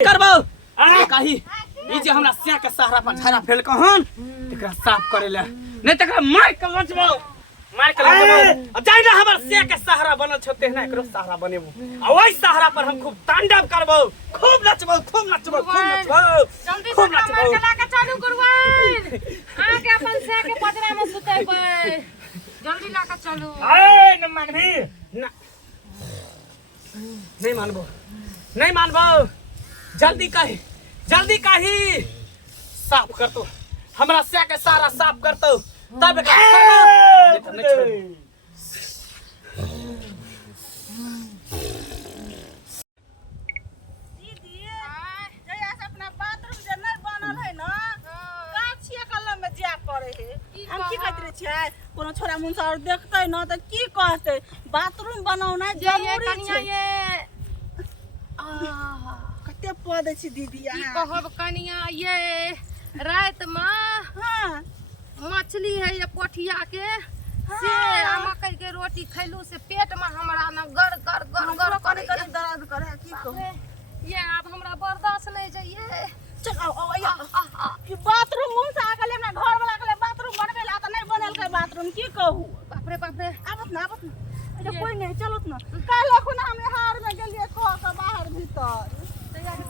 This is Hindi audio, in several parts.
करबो कही ई जे हमरा से के सहारा पर झाड़ा फेल कहन एकरा साफ करे ले नहीं तकरा मार के लचबो अब जाई ना हमर से के सहारा बनल छ तेहना एकरो सहारा बनेबो आ ओई सहारा पर हम खूब तांडव करबो खूब नचबो जल्दी से कमर के लाके चालू करवाई आके अपन से के पजरा में सुतेबै जल्दी लाके चलू ए न मानबी ना नहीं मानबो जल्दी कही साफ कर तो हमरा से के सारा साफ कर तो तब हम की कहत रहे छै कोनो छोरा मुंसा और देखतै न त की कहतै बाथरूम बनाउना जरूरी छै कते पद छै दीदी की कहब कनिया ये रात में हां मछली है ये पोठिया के से मकई के रोटी खैलू से पेट में हमरा न गर करे दर्द करे की कहू ये अब हमरा बर्दाश्त नहीं चाहिए चल आओ कि बाथरूम मुंसा आके हमरा घर वाला के बाथरूम बनबेला त नहीं बनल के बाथरूम की कहू बाप रे आबत ना अरे कोई नहीं चलत ना काल खुना हम हार में गेलिए खो के बाहर भीतर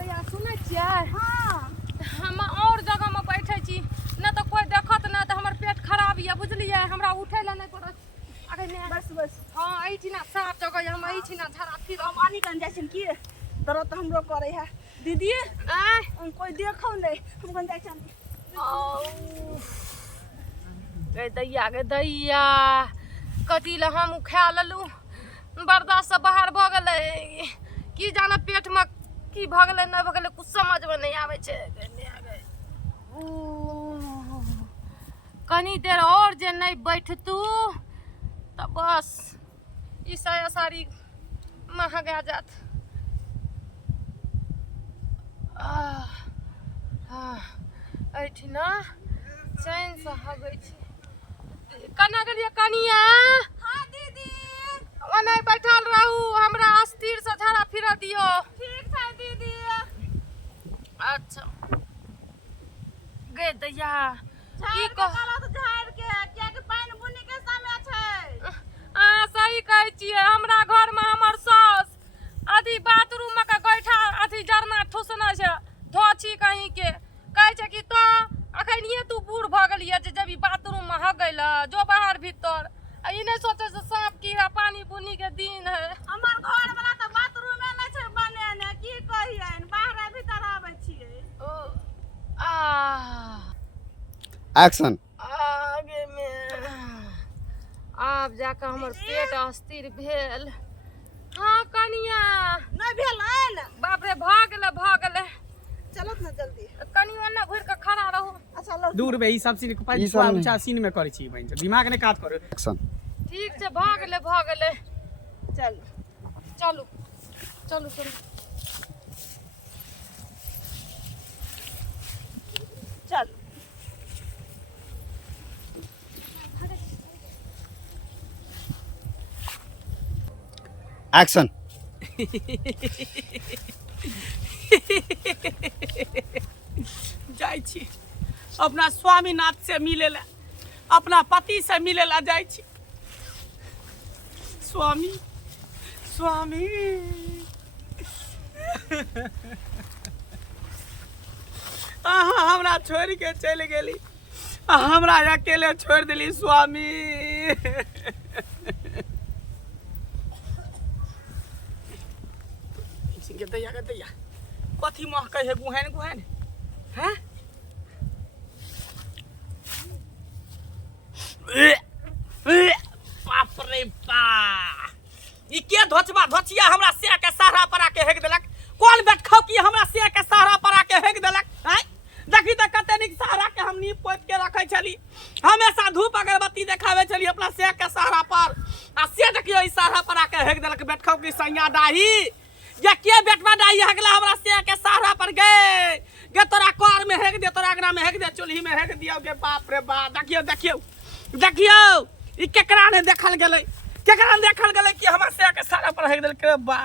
तैयार सुनै छियै हां हम और जगह में बैठे छी न तो कोई देखत ना त हमर पेट खराब ये बुझलिए हमरा उठै ला नहीं पड़त अरे ने बस हां आई छी ना साफ जगह हम आई छी ना झरा फिर हम आनी कन जाय छी की दर्द हमरो करे है दीदी हम कोई देखौ नहीं हम कन जाय छी गे दैया कथी ला हम खा लेलू बर्दाश्त से बाहर भ गेलै की जाने पेट में की भ गेलै नहीं भ गेलै कुछ समझ में नहीं आवे छै कनी देर और जे नहीं बैठतू त बस ई साया साड़ी महगा जात ऐठिना चैन से हगै छी कना गेलिए कनिया हां दीदी ओने बैठल रहू हमरा अस्थिर से झड़ा फिरा दियो ठीक छै दीदी अच्छा गे दैया की कहलत झाड़ के किया के पानी बुनी के समय छै सही कहै छियै हमरा घर में हमर सास आधी बाथरूम में का गैठा आधी जरना ठुसना छै धोछी कहीं के कहै छै कि तो अखनिए तू बूढ़ भ गेलिए जे जब बाथरूम में हगैला जो बाहर भीतर आ ई नहीं सोचे से सांप कीड़ा पानी बुनी के दिन है हमर घर वाला त बाथरूम में नै छै बनेने की कहियन बाहर भीतर आबै छियै एक्शन आगे में अब जाकर हमर पेट अस्थिर भेल हाँ कनिया नै भेलन बाप रे भ गेले चलत ना जल्दी कनिया ना घुर के खड़ा रहू अच्छा लो दूर बे ई सब सीन के पाई ऊंचा सीन में करै छी बहन दिमाग ने काज करो एक्शन ठीक छै भ गेले चल चलू चल एक्शन जाय छी अपना स्वामीनाथ से मिले ला अपना पति से मिले ला जाय छी स्वामी अहाँ हमरा छोड़ के चल गेली हमरा अकेले छोड़ देली स्वामी दैया कथी महकै है गुहन हैं बाप रे बा ई के धोचिया हमरा से के सहारा पर आके हेक देलक कोन बैठ खाओ की हमरा से के सहारा पर आके हेक देलक हैं देखी त कते निक सहारा के हम नी पोत के रखै छली हमेशा धूप अगरबत्ती देखावे छली अपना से के सहारा पर आ से देखियो ई सहारा पर आके हेक देलक बैठ खाओ की सैया दाही ये के बेटवा दाई हगला हमरा से के सहारा पर गे तोरा कार में हेक दे तोरा अगना में हेक दे चुल्ही में हेक दियो गे बाप रे बा देखियो ई केकरा ने देखल गेलै कि हमरा से के सहारा पर हेक देलक बा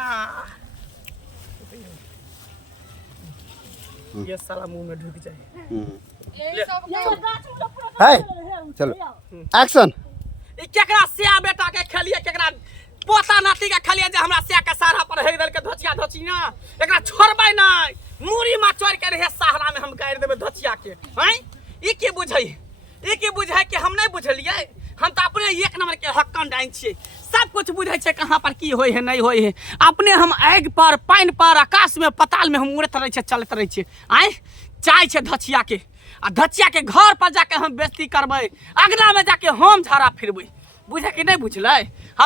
ये साला मुंह में ढुक जाए। यही सब ये गाछ में पूरा है चलो एक्शन ई केकरा सिया बेटा के खेलिए केकरा पोता नाती के खेलिए जे हमरा सिया के सारा पर हेग देल के धोचिया धोची ना एकरा छोड़बै नै मूरी मा चोर के रहे सहारा में हम गाड़ देबै धोचिया के हैं ई के बुझै कि हम नहीं बुझलिए हम तो अपने एक नंबर के हक्कन डाइन छियै सब कुछ बुझै छै कहां पर की होय है नहीं होय है अपने हम आग पर पानी पर आकाश में पताल में हम उड़त रहे छै चलत रहे छै आय चाय छै धचिया के आ धचिया के घर पर जाके हम बेइज्जती करबै अगला में जाके हम झाड़ा फिरबै बुझे कि नहीं बुझले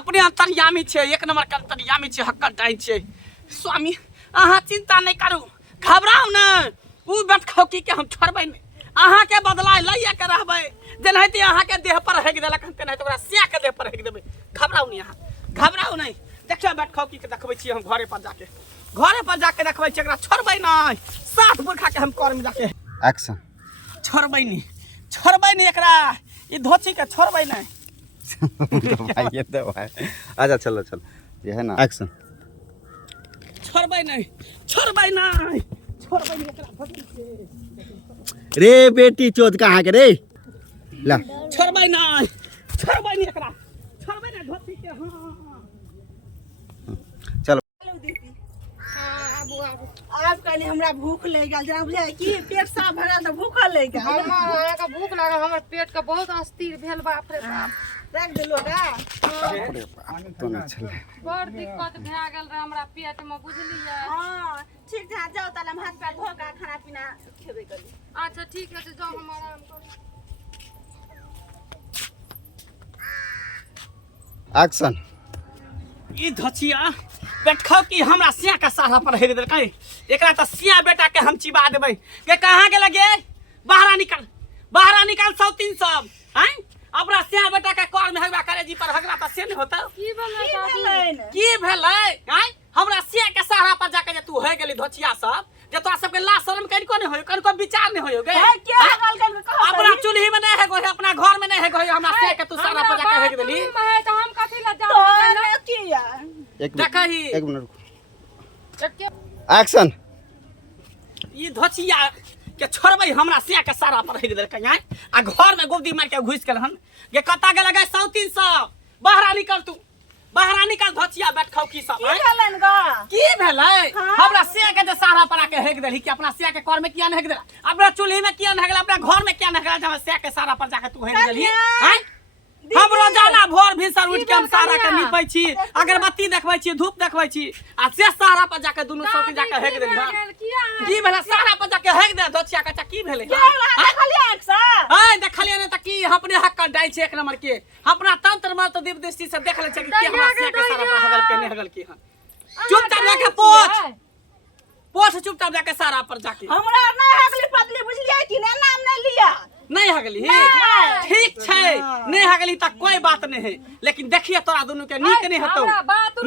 अपने अंतर्यामी छे एक नंबर के अंतर्यामी छे हक्कन डाइन छे स्वामी अहाँ चिंता नहीं करू घबराऊ न उ बेट खौकी के हम छोड़बै नहीं अहाँ के बदला लइया के रहबै जेनाहिते अहाँ के देह पर हेग देलक हम तेनाहिते ओकरा सिया के देह पर हेग देबै घबराऊ नहीं अहाँ घबराऊ नहीं देखियो बेट खौकी के देखबै छी हम घरे पर जाके देखबै छी एकरा छोड़बै नहीं साथ बुरखा के हम कर में जाके एक्शन छोड़बै नहीं एकरा ई धोची के छोड़बै नहीं भाई ये तो भाई अच्छा चलो ये है ना एक्शन छोड़बै नहीं एकरा धोची के रे बेटी चोद कहाँ के रे ला छोड़बै नहीं एकरा छोड़बै नहीं धोती के हां चलो हाँ आबू आज कल हमरा भूख लग गेल जना बुझाय कि पेट साफ भरा त भूख लग गेल हमरा का भूख लागल हमर पेट के बहुत अस्थिर भेल बाप रे बाप रख देलो का तो ना चल बड़ दिक्कत भए गेल रहे हमरा पेट में बुझलिए हां ठीक है जाओ ताले हम हाथ पैर धो के खाना पीना खेबे करी अच्छा ठीक है तो जाओ हम आराम करो एक्शन ई धचिया बेट खाओ कि हमरा सिया के सहारा पर हेग देलकै एकरा त सिया बेटा के हम चिबा देबै के कहां के लगे बाहर निकाल 100-300 हैं अपना सिया बेटा के कर में हगबा करे जी पर हगबा त से नहीं होता की भेलै की भेलै हैं हमरा सिया के सहारा पर जाके जे तू हो गेली धचिया सब जे तोरा सब के ला शर्म कनिको नहीं होय कनिको विचार नहीं होय गे है क्या गल गल कहो अपना चूल्ही में नहीं है गोहे अपना घर में नहीं है गोहे हमरा सिया के तू सहारा पर जाके हेग देली तो हम कथी ला तो जाओ किया देखही एक मिनट एक्शन ई धचिया के छोड़बै हमरा सिया के सारा पर हेग देलकै हैं आ घर में गोदी मार के घुस गेल हन के कता गेल गए 100-300 बाहर निकल धचिया बैठ खाओ की सब की भेलन ग की भेलै हमरा सिया के जे सारा पर के हेग देली कि अपना सिया के कर में किया नहीं हेग देला अपना चूल्ही में किया नहीं हेगला अपना घर में किया नहीं हेगला जब सिया के सारा पर जाके तू हेग देली हैं हम रोजाना भोर भिनसर उठ के हम सारा के निपै छी अगरबत्ती देखबै छी धूप देखबै छी आ से सारा पर जाके दुनू सब जाके हेग देली की भेलै सारा पर जाके हेग दे धचिया के की भेलै देखलिए एक्शन देखलिए ने त की अपने हक डाल छै एक नंबर के अपना तंत्र में तो दिव्य दृष्टि से देख ले छै कि हमरा से के सारा पर हगल के नहीं हगल की हन चुपचाप जाके पोछ चुपचाप जाके सारा पर जाके हमरा नहीं हगली पतली बुझलिए कि ना नाम नहीं लिया नहीं हगली ठीक छै नहीं हगली त कोई बात नहीं है लेकिन देखिए तोरा दोनों के नीक नहीं हतो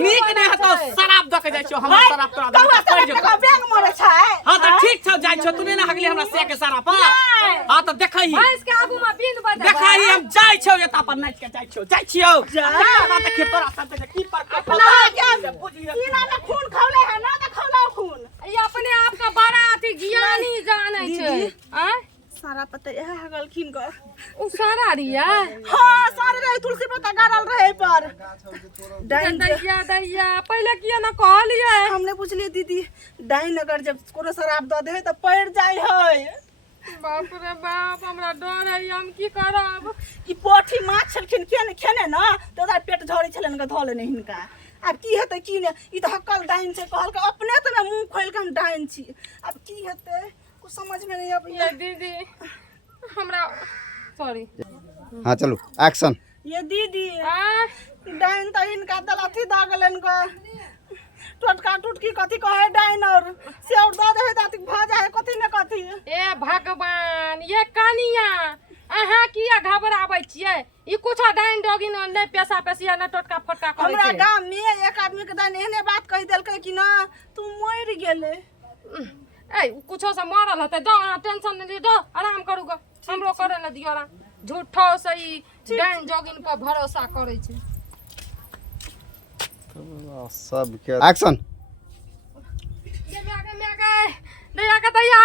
नीक नहीं हतो शराब द के जाय छो हम शराब तोरा दोनों के पड़ जेतो बैंक मोरे छै हां त ठीक छौ जाय छौ तू नहीं हगली हमरा से के सारा पर हां त देखही भैंस के आगू में बीन बजा देखही हम जाय छौ एता पर नाच के जाय छियो बात देखिए तोरा सब की पर अपना क्या बुझिए सीना में खून खौले है ना त खौला खून ये अपने आप का बड़ा अथी ज्ञानी जाने छै हैं सारा पता है हगलखिन ग उ सारा रिया हां सारे रहे तुलसी पत्ता गाड़ल रहे पर दैया पहले किया ना कहलिए हमने पूछलिए दीदी डाइन अगर जब कोनो शराब द दे त पड़ जाय है बाप रे बाप हमरा डर है हम की करब ई पोठी माछ छलखिन खेने ना तो ओदा पेट झरै छलन ग धोले नहीं हिनका अब की हेतै की ने ई त हक्कल डाइन छै कहल के अपने त मुंह खोल के हम डाइन छी अब की हेतै कुछ समझ में नहीं आबैया दीदी हमरा सॉरी हाँ चलो एक्शन ये दीदी डाइन त हिनका दलथी द गेलन ग टोटका टुटकी कथी कहे डाइन और से और द दे त भ जाए कथी न कथी ए भगवान ये कनिया अहाँ किया घबराबै छियै ई कुछ डाइन डोगिन नै पैसा पैसिया न टोटका फटका करे छै हमरा गांव में एक आदमी के डाइन एहने बात कहि देलकै कि ना तू मर गेले ए कुछो से मरल हते दो टेंशन नहीं दो आराम करू ग हमरो करे न दियो रा झूठो सही डाइन डोगिन पर भरोसा करे छै सब के एक्शन दया के दया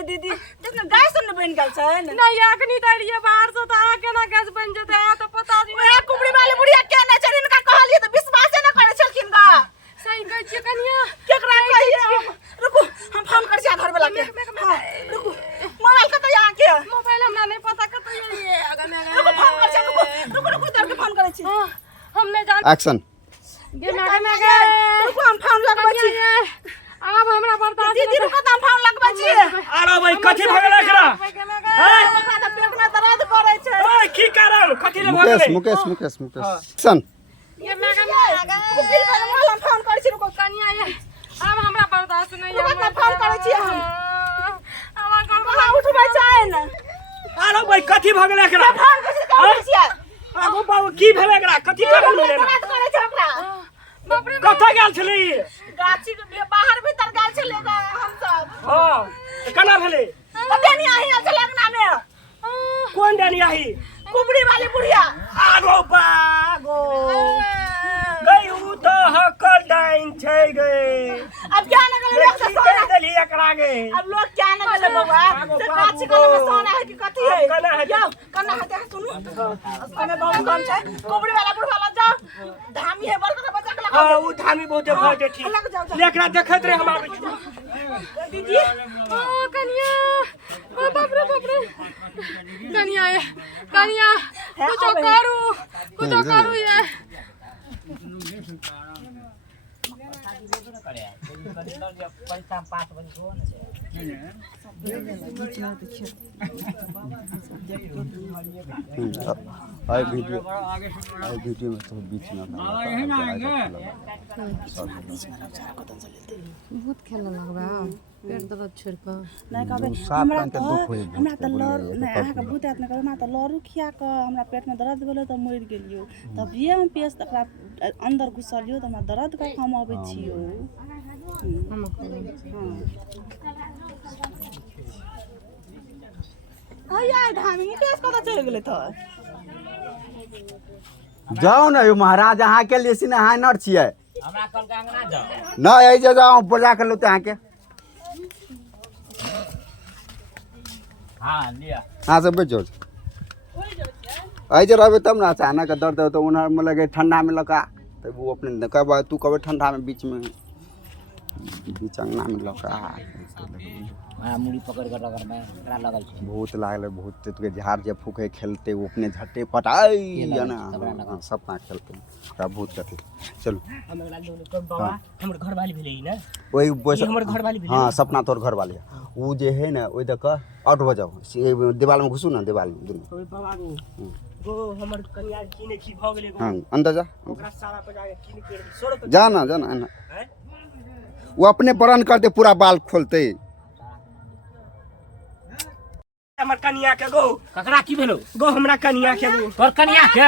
हाय दीदी देखना गैस न बन गेल छै नहीं अखनी दैलिए बाहर से तो आके ना गैस बन जते तो पता नहीं ओए कुबड़ी वाली बुढ़िया के ना चल इनका कहलिए तो विश्वास न करे छलखिन गा सही कहै छियै कनिया केकरा कहिए रुकू हम फोन कर छियै घर वाला के हाँ, रुकू मोबाइल कतय आ के मोबाइल हमरा नहीं पता कतै ये आगा में रुकू फोन कर छियै रुकू इधर के फोन करे छी हम नहीं जान एक्शन गे मैं रुकू हम फोन लगबै छी अब हमरा बर्दाश्त दीदी रुकू हम फोन लगबै छी अरे भाई कथी भ गेल एकरा ओकरा त पेट में दर्द करे छै ओए की कारण कथी ले भ गेल मुकेश एक्शन ये मैं फिर हम फोन कर छी रुकू कनिया ये अब हमरा बर्दाश्त नहीं है रुकू फोन करे छी हम हमर घर कहां उठबै छै न अरे भाई कथी भ गेल एकरा फोन कर छी आगो बाबू की भेल एकरा कथी कारण भेल दर्द करे छै ओकरा बाप रे कतऽ गेल छली गाछी के बाहर भीतर गेल छले हम सब हां केना भेलै कते नहीं आई चल अंगना में कोन डानी आही कुबड़ी वाली बुढ़िया आगो बागो गई उ तो हकल डाइन छै गई अब क्या न गले लोग से की सोना कर देली एकरा गे अब लोग क्या न गले बउआ से गाछी कल में सोना है कि कथी है कना है जाओ कना है देख सुनू उसमें बहुत कम छै कुबड़ी वाला बुढ़वा ला जाओ धामी है बड़ बड़ बच्चा के लगा हां उ धामी बहुते भर देठी लग जाओ लेकरा देखत रे हम आबै दीदी ओ कनिया ओ बाप रे कनिया ये कनिया कुछ करू ये आई वीडियो में तो बीच में बहुत खेलने लगबा पेट दर्द छोड़ के नहीं कहबे हमरा त लर नहीं आहा के भूत आत्मा हमरा त लरू खिया के हमरा पेट में दर्द भेलो त मर गेलियो तब ये हम पेश तकरा अंदर घुसलियो त हमरा दर्द का हम आबै छियो हम आया धामी मुकेश कत चल गेले त जाओ ना यौ महाराज अहाँ के लिए सिने अहाँ नर छियै हमरा कल के अंगना जाओ ना ऐ जे जाओ बजा के लोते अहाँ के हां लिया अहाँ सब बैठ जाओ ऐ जे रहबे तब ना अचानक के दर्द तो उन्हार में लगे ठंडा में लगा तब वो अपने कहबा तू कहबे ठंडा में बीच अंगना में लगा मुड़ी पकड़ कर रगड़ में एकरा लगल छै बहुत लागल बहुत तुके झाड़ जे फूके खेलते वो अपने झटे पटाई ना सब ना खेलते का बहुत कथी चलो हमरा लागल बाबा हमर घर वाली भेलै ना वही हमर घर वाली भेलै हां सपना तोर घर वाली वो जे है ना ओइ देख आउट हो जाओ दीवार में घुसू ना दीवार में दुनू ओए बाबा गो हमर कन्या की ने की भ गेलै हां अंदर जा ओकरा सारा पे जाके की ने कर छोड़ जाना हैं वो अपने बरन करते पूरा बाल खोलते हमर कन्या के गो ककरा की भेलो गो हमरा कन्या के गो तोर कन्या के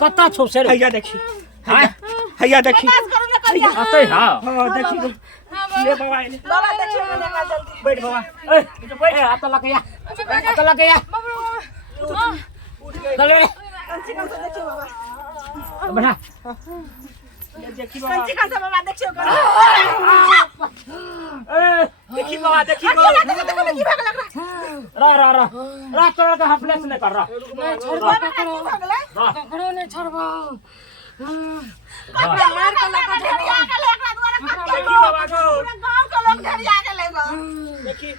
कत्ता छौ से रे हैया देखी हैया देखी अतै हां हां देखी गो ले बाबा ले बाबा देखियो ना जल्दी बैठ बाबा ए तो बैठ अत लगे या उठ गई चले कंची कंची देखियो बाबा बैठा देखी बाबा कंची कंची बाबा देखियो ए देखी बाबा देखी गो रा तोरा के हफलेस ने कर रा नहीं छोड़बा पकड़ो नहीं छोड़बा मार के लगा देखी बाबा गो गांव के लोग ढेरिया गेले गो देखी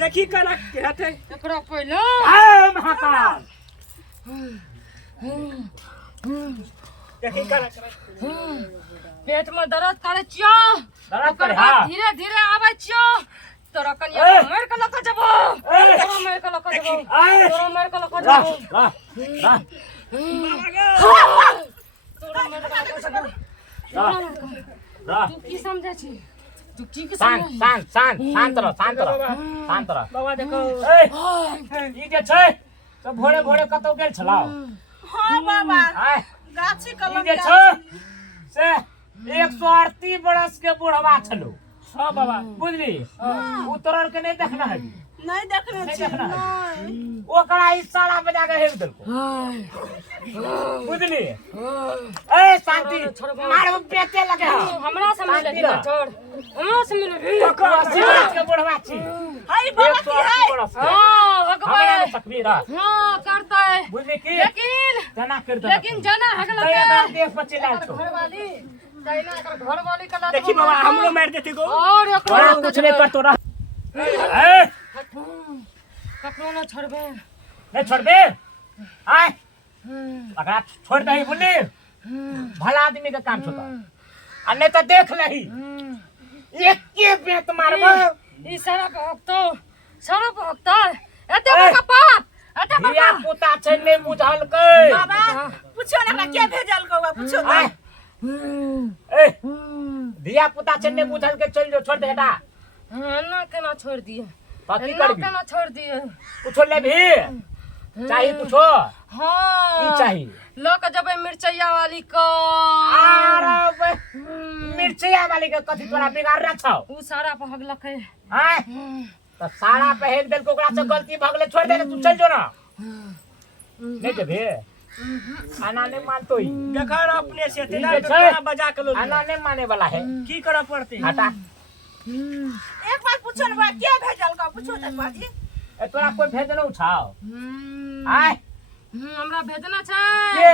देखी कना कहते एकरा पहले ए महाकाल देखी कना पेट में दर्द करे छियो दर्द करे हां धीरे धीरे आबै छियो तोरा कनिया मार के लगा जबो तोरा मार के लगा जबो तोरा मार के लगा रा जबो रा तोरा मार के लगा जबो रा तू की समझे छी तू की शांत रह बाबा देखो ए ई जे छै सब भोरे भोरे कतौ गेल छलाउ हां बाबा आय गाछी ई कलम जे छै से 138 बरस के बुढ़वा छलो हां बाबा बुझली उतरल के नहीं देखना है नहीं देखने छी नहीं ओकरा इशारा बजा के हेक देलको बुझली ए शांति मारो पेटे लगे हो हमरा से मिले छोड़ हमरा से मिले के बुढ़वा छी हाय बाबा की है हां भगवान तकबीर हां करता है बुझली की लेकिन जना कर दो लेकिन जना हगला के देख बच्चे लाल छो घरवाली दैना कर घरवाली कला देखी बाबा हमरो मार देती गो और और कुछ नहीं कर तोरा ए ककरो न छोड़बे नहीं छोड़बे आए अगर छोड़ दही बुल्ली भला आदमी का काम छोटा और नहीं तो देख लही एक के बेत मारबो ई सारा भक्तो एते बड़का पाप एते धिया बड़का पुता छै नहीं बुझल के बाबा पूछो ना के भेजल गौवा पूछो ना आए ए धिया पुता छै नहीं बुझल के चल जो छोड़ दे हटा ना केना छोड़ दिए बाकी ना करबी केना छोड़ दिए कुछ ले भी चाहिए कुछ हां की चाहिए लोग जबे मिर्चैया वाली को आरे मिर्चिया वाली के कथी तोरा बिगाड़ रहा छौ उ सारा पहग लखे हैं तो सारा पहेग देल को ओकरा से गलती भगले छोड़ दे तू चल जो ना नहीं जेबे आना नहीं मानतो ही देखा ना अपने से ठीक तेरा है, तोरा बजा के लो आना नहीं माने वाला है की करे पड़ते हटा एक बार पूछो ना के भेजल गौ पूछो तक बाजी ए तोरा कोई भेज न उठाओ आय हमरा भेजना छै के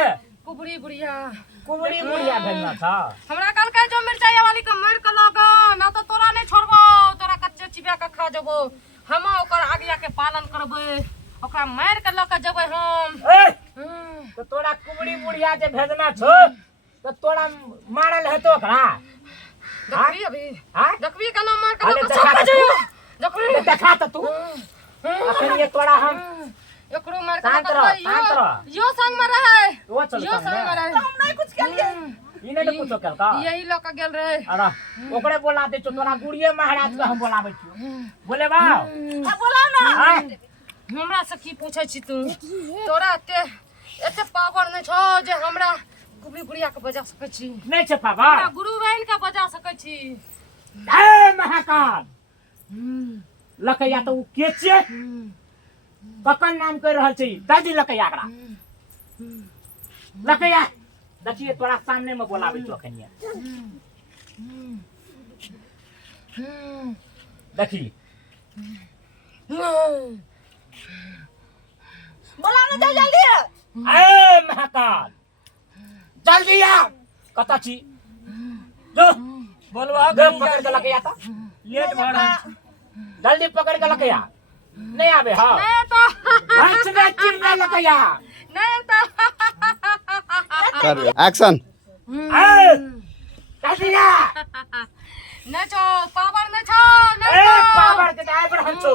कुबड़ी बुढ़िया कुबड़ी बुढ़िया भेजना था हमरा कल के जो मिर्चाइया वाली के मार के लगा ना तो तोरा नहीं छोड़बो तोरा कच्चे चिबिया के खा जबो हम ओकर आज्ञा के पालन करबे ओकरा मार के लके जबे हम ए तो तोरा कुबड़ी बुढ़िया जे भेजना छो तो तोरा मारल है तो ओकरा देखबी अभी हां देखबी केना मार के अरे लके देखा छप जाइयो देखबी देखा तो तू अखन ये तोरा हम एकरो मार के शांत रह। यो संग में रहे वो चल यो संग में रहे हम नहीं कुछ करिए ई नहीं कुछो करता यही लके गेल रहे अरे ओकरे बोला दे छो तोरा गुड़िए महाराज के हम बोलाबै छियो बोले बा हां बोला ना हमरा से की पूछै छी तू तोरा एते पावर नहीं छौ जे हमरा कुबड़ी बुढ़िया के बजा सकै छी नहीं छे पापा हमरा गुरु बहन के बजा सकै छी ए महाकाल लकैया तो के छिए ककन नाम कह रहल छी दादी लकैया एकरा लकैया देखिए तोरा सामने में बोलाबै छो अखनिया देखी बोला ना जा जल्दी ए महाकाल जल्दी आ कता छी जो बोलवा दे पकड़ के लकैया ता लेट भ रहा जल्दी पकड़ के लकैया नहीं आबे हां नहीं तो हंस दे चिल्ला लकैया नहीं तो कर एक्शन ए जल्दी आ नहीं छौ पावर नहीं छौ ए नहीं तो पावर के जाय बढ़ल छो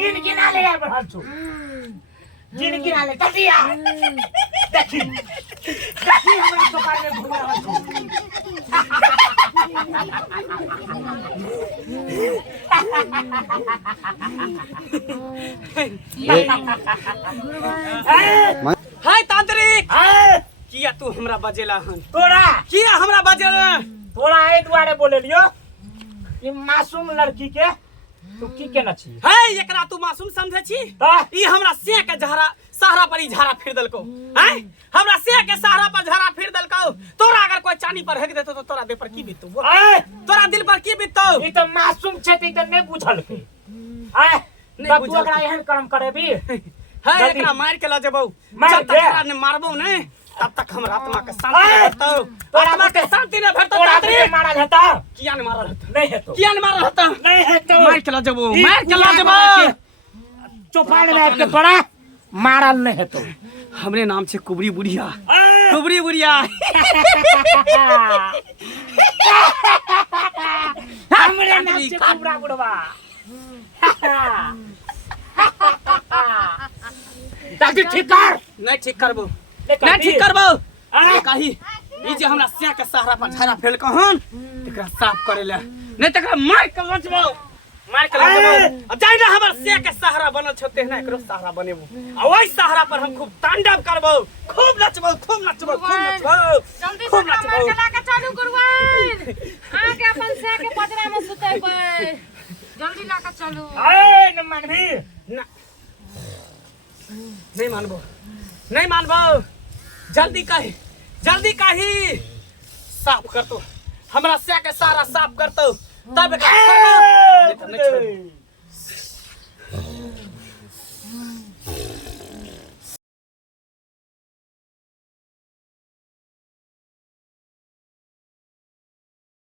गिन गिना ले बढ़ल छो गिन गिना ले जल्दी आ देखी देखी हमरा दुकान में घूम रहल छो हाय तांत्रिक ए किया तू हमरा बजेला हन तोरा किया हमरा बजेला तोरा ए दुआरे बोले लियो ई मासूम लड़की के तू की केना छी हाय एकरा तू मासूम समझे छी तो ई हमरा से के सहारा पर ही झाड़ा फिर देलको हैं हमरा से के सहारा पर झाड़ा फिर देलको तोरा अगर कोई चानी पर हेक देतो तो तोरा देह पर की बीततो बोल ए तोरा दिल पर की बीततो ई तो मासूम छै त नहीं बुझल के ए नहीं तब तू बुझल ओकरा के। एहन कर्म करेबी हाय जल्दी। एकरा मार के ला जेबौ मार जब तक दे। एकरा ने मारबौ ने तब तक हमर आत्मा के शांति ए, न भेटतो तोरा आत्मा के शांति न भेटतो तोरा तांत्रिक के मारल हेता किया ने मारल हत नहीं हेतो किया ने मारल हत नहीं हेतो मार के ला जेबौ ई मार के ला पूरा जेबौ मार के चौपाल में आब के तोरा मारल नहीं हेतो हमरे नाम छे कुबड़ी बुढ़िया ए, कुबड़ी बुढ़िया हमरे नाम से कुबड़ा बुढ़वा जल्दी ठीक कर नहीं ठीक करबो नहीं नहीं ठीक करबो अरे कही ई जे हमरा सिया के सहारा पर झाड़ा फेल कहन एकरा साफ करे ले नहीं तकरा मार के लजबो मार के लजबो जाई ना हमर सिया के सहारा बनल छ तेहना एकरो सहारा बनेबो आ ओई सहारा पर हम खूब तांडव करबो खूब नचबो खूब नचबो खूब नचबो जल्दी खूब से मार नचबो के लाके चालू करवाई आके अपन से के पजरा में सुतेबै जल्दी लाके चलू ए न मानवी ना नहीं मानबो नहीं मानबो जल्दी कही साफ कर तो हमरा से के सारा साफ कर तो तब नहीं तो नहीं छोड़।